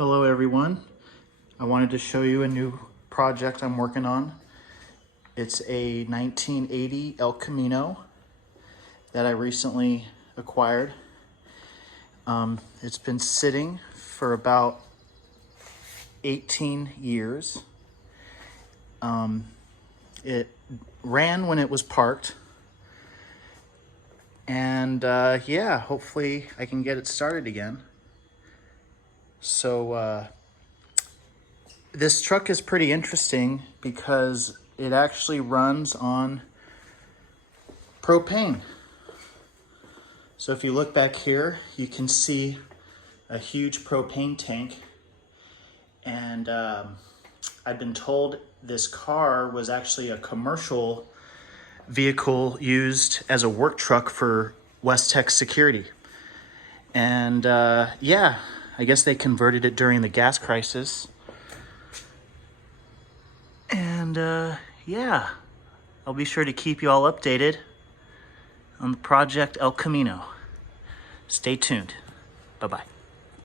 Hello everyone. I wanted to show you a new project I'm working on. It's a 1980 El Camino that I recently acquired. It's been sitting for about 18 years. It ran when it was parked. And yeah, hopefully I can get it started again. So this truck is pretty interesting because it actually runs on propane. So if you look back here, you can see a huge propane tank. And I've been told this car was actually a commercial vehicle used as a work truck for West Tech Security. And yeah, I guess they converted it during the gas crisis. And yeah, I'll be sure to keep you all updated on the project El Camino. Stay tuned. Bye-bye.